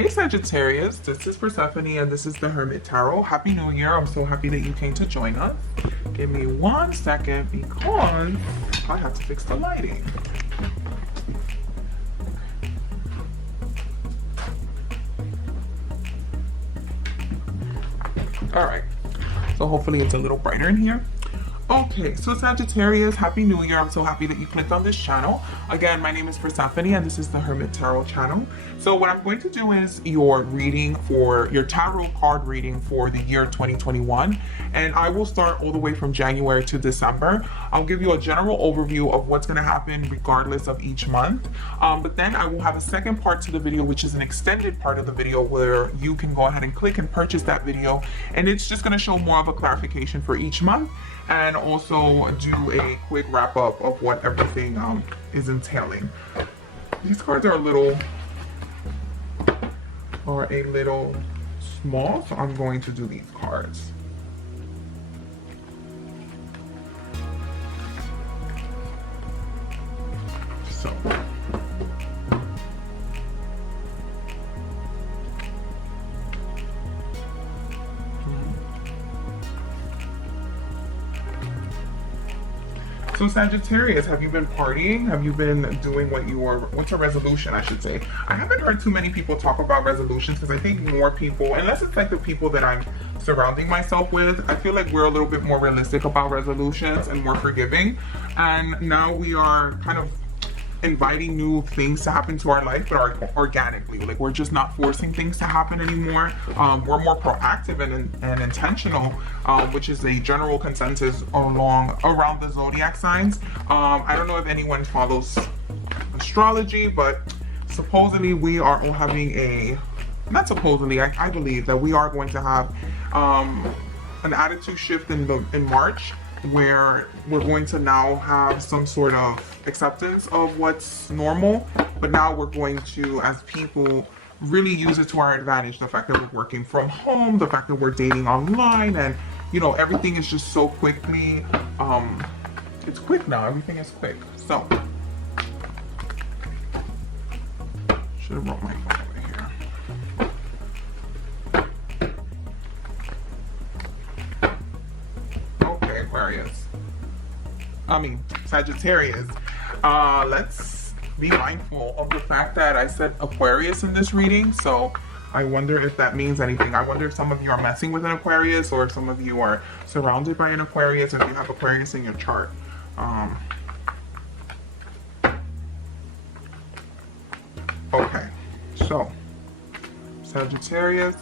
Hey Sagittarius, this is Persephone and this is the Hermit Tarot. Happy New Year. I'm so happy that you came to join us. Give me 1 second because I have to fix the lighting. Alright, so hopefully it's a little brighter in here. Okay, so Sagittarius, Happy New Year. I'm so happy that you clicked on this channel. Again, my name is Persephone and this is the Hermit Tarot channel. So what I'm going to do is your reading for your tarot card reading for the year 2021. And I will start all the way from January to December. I'll give you a general overview of what's going to happen regardless of each month. But then I will have a second part to the video, which is an extended part of the video where you can go ahead and click and purchase that video. And it's just going to show more of a clarification for each month, and also do a quick wrap up of what everything is entailing. These cards are a little small, so I'm going to do these cards. So So Sagittarius, have you been partying? Have you been doing what's a resolution, I should say? I haven't heard too many people talk about resolutions because I think more people, unless it's like the people that I'm surrounding myself with, I feel like we're a little bit more realistic about resolutions and more forgiving. And now we are kind of inviting new things to happen to our life, but organically. Like, we're just not forcing things to happen anymore. We're more proactive and intentional, which is a general consensus around the Zodiac signs. I don't know if anyone follows astrology, but supposedly we are all having not supposedly, I believe that we are going to have an attitude shift in March, where we're going to now have some sort of acceptance of what's normal, but now we're going to, as people, really use it to our advantage. The fact that we're working from home, the fact that we're dating online, and everything is just so quickly, it's quick now, everything is quick. So, should have brought my phone over here. Aquarius. Sagittarius. Let's be mindful of the fact that I said Aquarius in this reading, so I wonder if that means anything. I wonder if some of you are messing with an Aquarius, or some of you are surrounded by an Aquarius, or if you have Aquarius in your chart. Okay, so Sagittarius.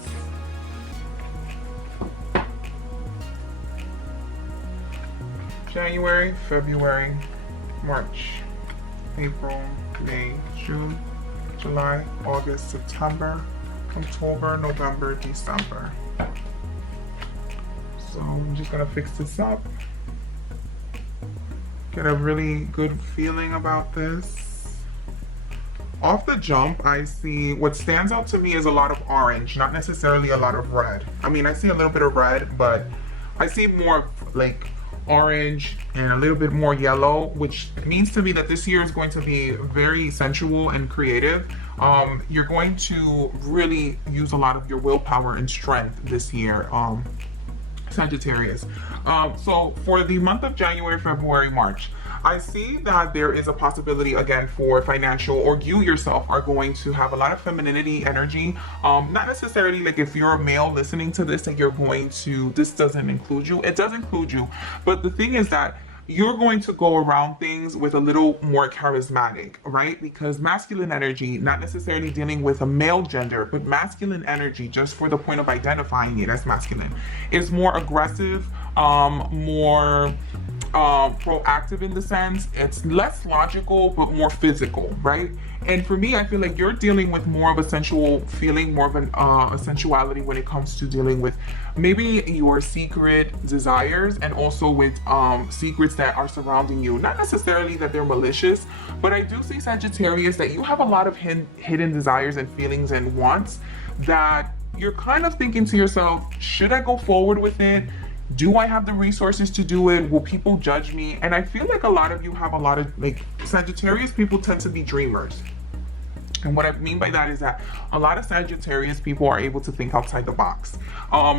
January, February, March, April, May, June, July, August, September, October, November, December. So I'm just gonna fix this up. Get a really good feeling about this. Off the jump, I see what stands out to me is a lot of orange, not necessarily a lot of red. I see a little bit of red, but I see more of like orange and a little bit more yellow, which means to me that this year is going to be very sensual and creative. You're going to really use a lot of your willpower and strength this year, Sagittarius. So for the month of January, February, March, I see that there is a possibility again for financial, or you yourself are going to have a lot of femininity energy. Not necessarily like if you're a male listening to this that you're going to, this doesn't include you. It does include you. But the thing is that you're going to go around things with a little more charismatic, right? Because masculine energy, not necessarily dealing with a male gender, but masculine energy, just for the point of identifying it as masculine, is more aggressive, more proactive in the sense. It's less logical, but more physical, right? And for me, I feel like you're dealing with more of a sensual feeling, more of a sensuality when it comes to dealing with maybe your secret desires, and also with secrets that are surrounding you. Not necessarily that they're malicious, but I do see, Sagittarius, that you have a lot of hidden desires and feelings and wants that you're kind of thinking to yourself, should I go forward with it? Do I have the resources to do it? Will people judge me? And I feel like a lot of you have a lot of, like, Sagittarius people tend to be dreamers. And what I mean by that is that a lot of Sagittarius people are able to think outside the box.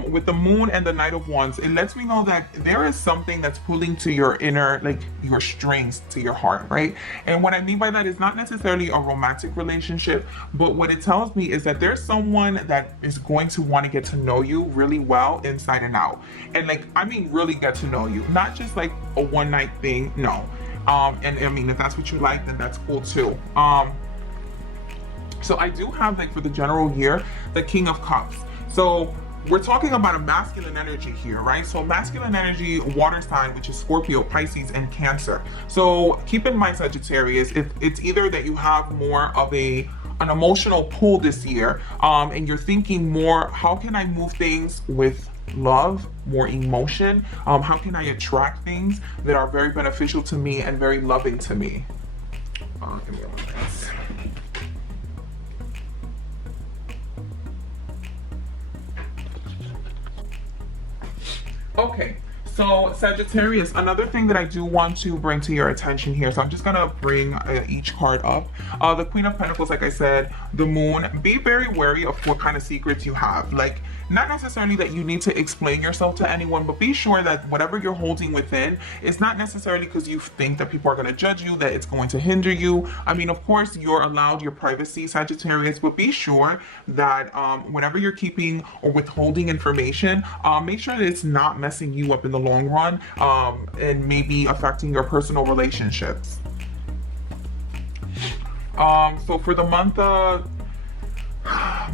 With the moon and the Knight of Wands, it lets me know that there is something that's pulling to your inner, like your strings, to your heart, right? And what I mean by that is not necessarily a romantic relationship, but what it tells me is that there's someone that is going to want to get to know you really well inside and out. And like, I mean, really get to know you, not just like a one night thing, no. And I mean, if that's what you like, then that's cool too. So I do have, like, for the general year, the King of Cups. So we're talking about a masculine energy here, right? So masculine energy, water sign, which is Scorpio, Pisces, and Cancer. So keep in mind, Sagittarius, if it's either that you have more of an emotional pull this year, and you're thinking more, how can I move things with love, more emotion? How can I attract things that are very beneficial to me and very loving to me? Give me a moment. Okay, so Sagittarius, another thing that I do want to bring to your attention here, so I'm just gonna bring each card up. The Queen of Pentacles, like I said, the Moon. Be very wary of what kind of secrets you have. Like, not necessarily that you need to explain yourself to anyone, but be sure that whatever you're holding within is not necessarily because you think that people are going to judge you, that it's going to hinder you. I mean, of course, you're allowed your privacy, Sagittarius, but be sure that whenever you're keeping or withholding information, make sure that it's not messing you up in the long run, and maybe affecting your personal relationships. So for the month of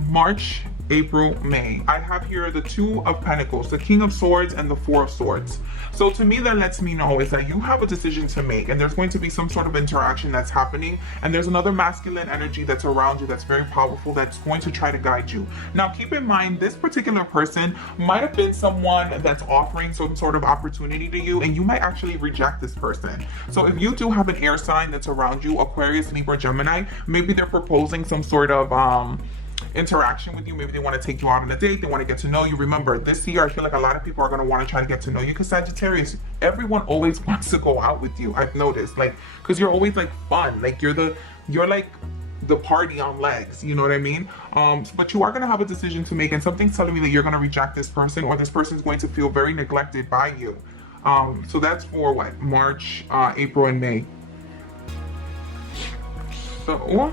March, April, May, I have here the Two of Pentacles, the King of Swords, and the Four of Swords. So to me, that lets me know is that you have a decision to make, and there's going to be some sort of interaction that's happening, and there's another masculine energy that's around you that's very powerful that's going to try to guide you. Now, keep in mind, this particular person might have been someone that's offering some sort of opportunity to you, and you might actually reject this person. So if you do have an air sign that's around you, Aquarius, Libra, Gemini, maybe they're proposing some sort of interaction with you. Maybe they want to take you out on a date, they want to get to know you. Remember, this year I feel like a lot of people are going to want to try to get to know you, because Sagittarius, everyone always wants to go out with you. I've noticed, like, because you're always like fun, like you're like the party on legs, you know what I mean? But you are going to have a decision to make, and something's telling me that you're going to reject this person, or this person is going to feel very neglected by you. So that's for what, March, April, and May. So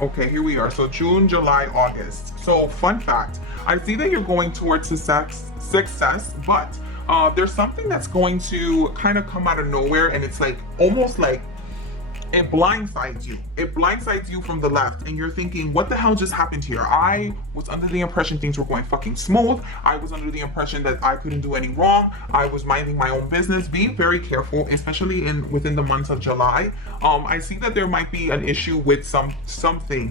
okay, here we are. So June, July, August. So fun fact, I see that you're going towards success, but there's something that's going to kind of come out of nowhere, and it's like almost like it blindsides you. It blindsides you from the left, and you're thinking, what the hell just happened here? I was under the impression things were going fucking smooth. I was under the impression that I couldn't do any wrong. I was minding my own business. Be very careful, especially within the month of July. I see that there might be an issue with something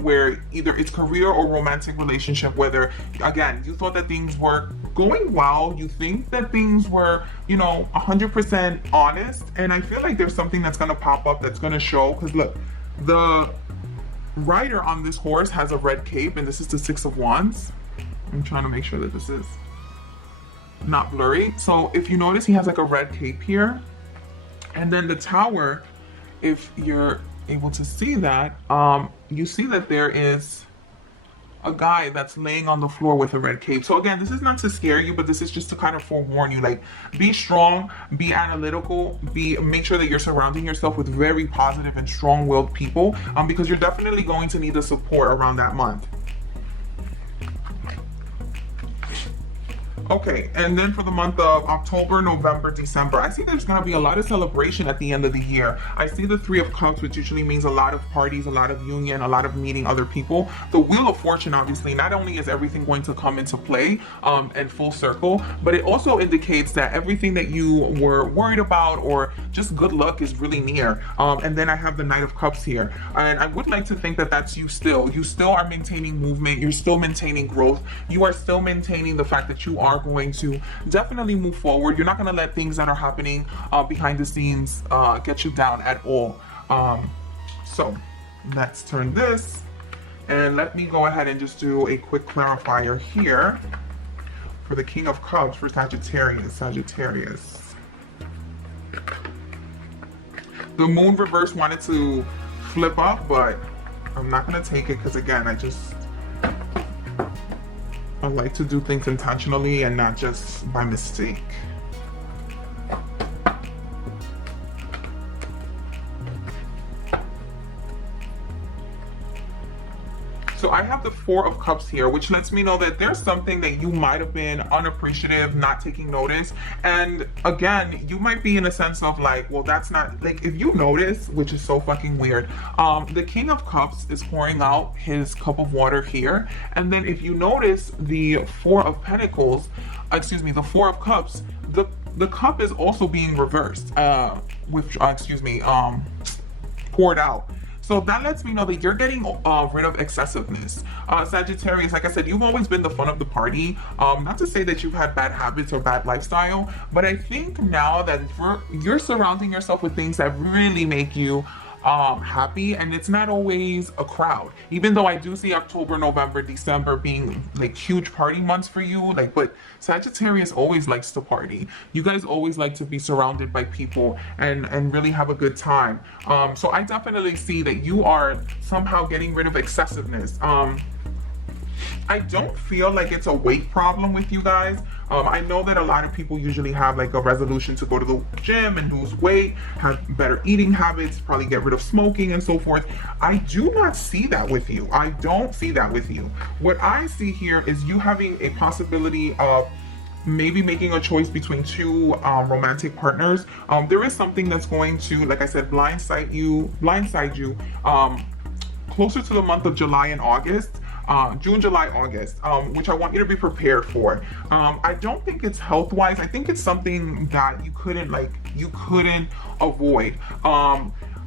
where either it's career or romantic relationship, whether, again, you thought that things were going well, you think that things were, you know, 100% honest, and I feel like there's something that's going to pop up that's going to show, because look, the rider on this horse has a red cape, and this is the Six of Wands. I'm trying to make sure that this is not blurry. So if you notice, he has like a red cape here, and then the Tower, if you're able to see that, you see that there is a guy that's laying on the floor with a red cape. So again, this is not to scare you, but this is just to kind of forewarn you, like, be strong, be analytical, make sure that you're surrounding yourself with very positive and strong-willed people, because you're definitely going to need the support around that month. Okay, and then for the month of October, November, December, I see there's going to be a lot of celebration at the end of the year. I see the Three of Cups, which usually means a lot of parties, a lot of union, a lot of meeting other people. The Wheel of Fortune, obviously, not only is everything going to come into play and full circle, but it also indicates that everything that you were worried about or just good luck is really near. And then I have the Knight of Cups here. And I would like to think that that's you still. You still are maintaining movement. You're still maintaining growth. You are still maintaining the fact that you are going to definitely move forward. You're not going to let things that are happening behind the scenes get you down at all. So let's turn this, and let me go ahead and just do a quick clarifier here for the King of Cups for Sagittarius. The moon reverse wanted to flip up, but I'm not gonna take it because again, I like to do things intentionally and not just by mistake. So I have the Four of Cups here, which lets me know that there's something that you might have been unappreciative, not taking notice. And again, you might be in a sense of like, well, that's not, like, if you notice, which is so fucking weird, the King of Cups is pouring out his cup of water here. And then if you notice the Four of Pentacles, excuse me, the Four of Cups, the cup is also being reversed, poured out. So that lets me know that you're getting rid of excessiveness. Sagittarius, like I said, you've always been the fun of the party. Not to say that you've had bad habits or bad lifestyle, but I think now that you're surrounding yourself with things that really make you happy, and it's not always a crowd. Even though I do see October, November, December being like huge party months for you, like, but Sagittarius always likes to party. You guys always like to be surrounded by people and really have a good time. So I definitely see that you are somehow getting rid of excessiveness. I don't feel like it's a weight problem with you guys. I know that a lot of people usually have like a resolution to go to the gym and lose weight, have better eating habits, probably get rid of smoking and so forth. I do not see that with you. I don't see that with you. What I see here is you having a possibility of maybe making a choice between two romantic partners. There is something that's going to, like I said, blindside you closer to the month of July and August. June, July, August, which I want you to be prepared for. I don't think it's health-wise. I think it's something that you couldn't avoid.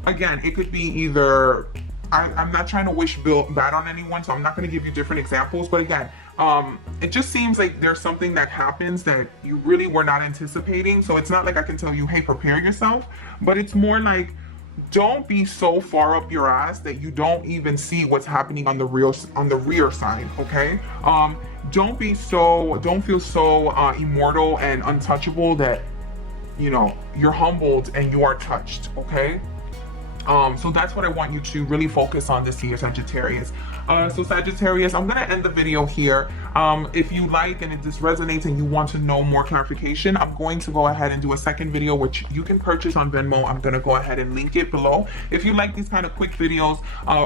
Again, it could be either, I'm not trying to wish bad on anyone, so I'm not going to give you different examples, but again, it just seems like there's something that happens that you really were not anticipating. So it's not like I can tell you, hey, prepare yourself, but it's more like, don't be so far up your ass that you don't even see what's happening on the rear side, okay? Don't feel so immortal and untouchable that, you know, you're humbled and you are touched, okay? So that's what I want you to really focus on this year, Sagittarius. So Sagittarius, I'm gonna end the video here. If you like and if this resonates and you want to know more clarification, I'm going to go ahead and do a second video, which you can purchase on Venmo. I'm gonna go ahead and link it below. If you like these kind of quick videos,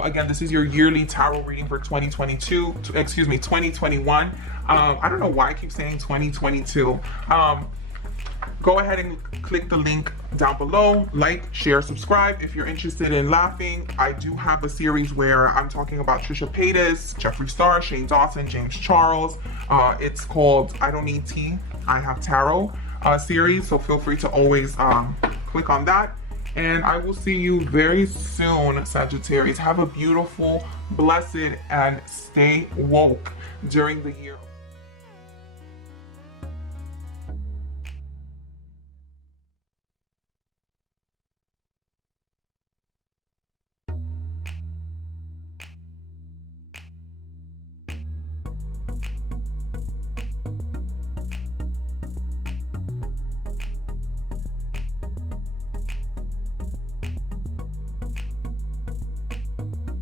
again, this is your yearly tarot reading for 2021. I don't know why I keep saying 2022. Go ahead and click the link down below, like, share, subscribe. If you're interested in laughing, I do have a series where I'm talking about Trisha Paytas, Jeffree Star, Shane Dawson, James Charles. It's called I Don't Need Tea, I Have Tarot series, so feel free to always click on that. And I will see you very soon, Sagittarius. Have a beautiful, blessed, and stay woke during the year.